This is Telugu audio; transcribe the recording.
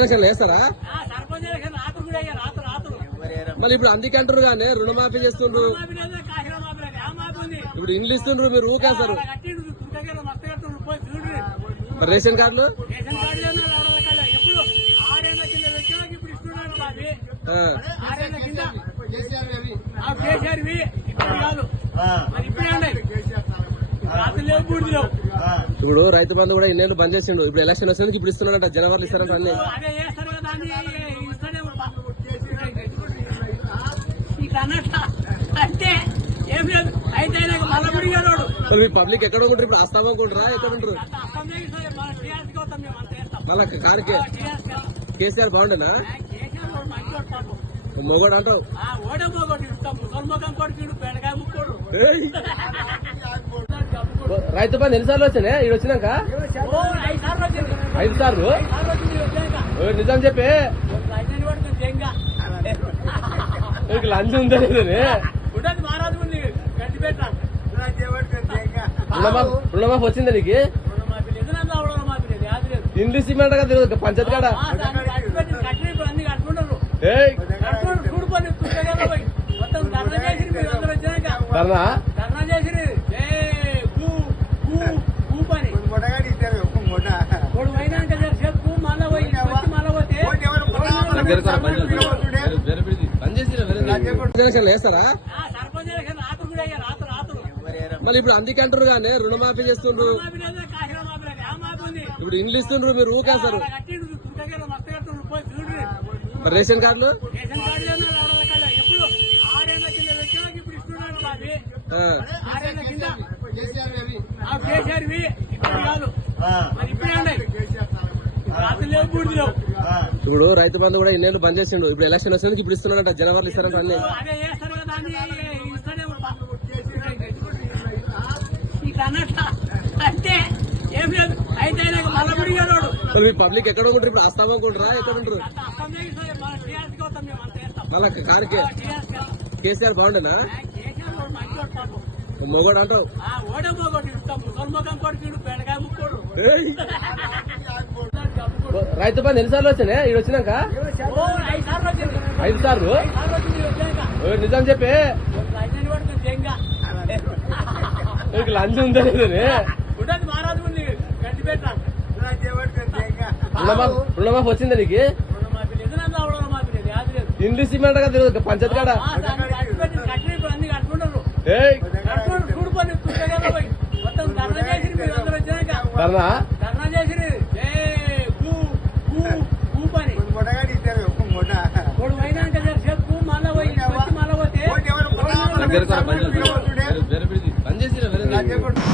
వేస్తారా? మళ్ళీ ఇప్పుడు అందుకే అంటారు కానీ రుణమాఫీ చేస్తుండ్రు, ఇప్పుడు ఇండ్లు ఇస్తుండ్రు, మీరు ఊకేస్తారు. రేషన్ కార్డులు ఇప్పుడు రైతు బంధు కూడా ఇల్లు బంద్ చేసిండు. ఇప్పుడు ఎలక్షన్ వచ్చినందుకు ఇప్పుడు ఇస్తున్నాడంట, జనవరి ఇస్తారంట అన్ని. మీరు పబ్లిక్ ఎక్కడ ఉంటారు? ఇప్పుడు అస్తామా కొంటారా, ఎక్కడ ఉంటారు? మళ్ళా కారుకే కేసీఆర్ బాగుండేనా? మొగోడు అంటావు. రైతు బంధు ఎన్నిసార్లు వచ్చానే? ఇది వచ్చినాక 5 సార్లు. నిజం చెప్పే, లంచ్ ఉందా లేదని రుణమాఫీ వచ్చిందా నీకు? ఇండ్లు సిమెంట్ కదా తెలియదు పంచాయతీ కాడ. వేస్తారా? మళ్ళీ ఇప్పుడు అందుకే అంటారు కానీ రుణమాఫీ చేస్తుండ్రు, ఇప్పుడు ఇండ్లు ఇస్తుండ్రు, మీరు ఊకేస్తారు. రేషన్ కార్డులు ఇప్పుడు రైతు బంధు కూడా ఇల్లు బంద్ చేసిండు. ఇప్పుడు ఎలక్షన్ వచ్చినందుకు ఇప్పుడు ఇస్తున్నాడంట, జనవరి ఇస్తారంట అన్ని. మీరు పబ్లిక్ ఎక్కడ ఉంటారు? ఇప్పుడు అస్తామా కొంటారా, ఎక్కడ ఉంటారు? మళ్ళా కారుకే కేసీఆర్ బాగుండేనా? మొగోడు అంటావు. రైతు బంధు ఎన్నిసార్లు వచ్చానే? ఇది వచ్చినాక 5 సార్లు. నిజం చెప్పే, లంచ్ ఉందా లేదని రుణమాఫీ వచ్చిందా నీకు? ఇండ్లు సిమెంట్ కదా తెలియదు పంచాయతీ కాడ. బంద్ చేసి